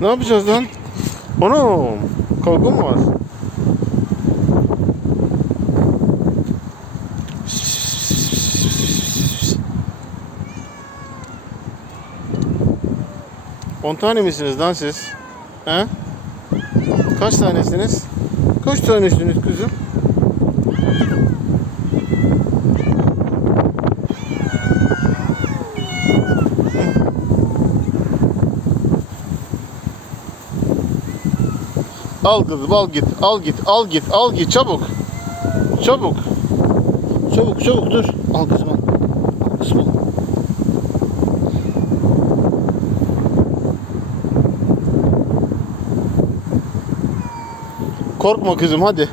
Ne yapacağız lan? Onu korku mu var? On tane misiniz lan siz? He? Kaç tanesiniz? Kaç tanesiniz kızım? Al kızım al git al git al git al git çabuk. Çabuk. Çabuk çabuk dur. Al kızım al. Al kızım al. Korkma kızım hadi.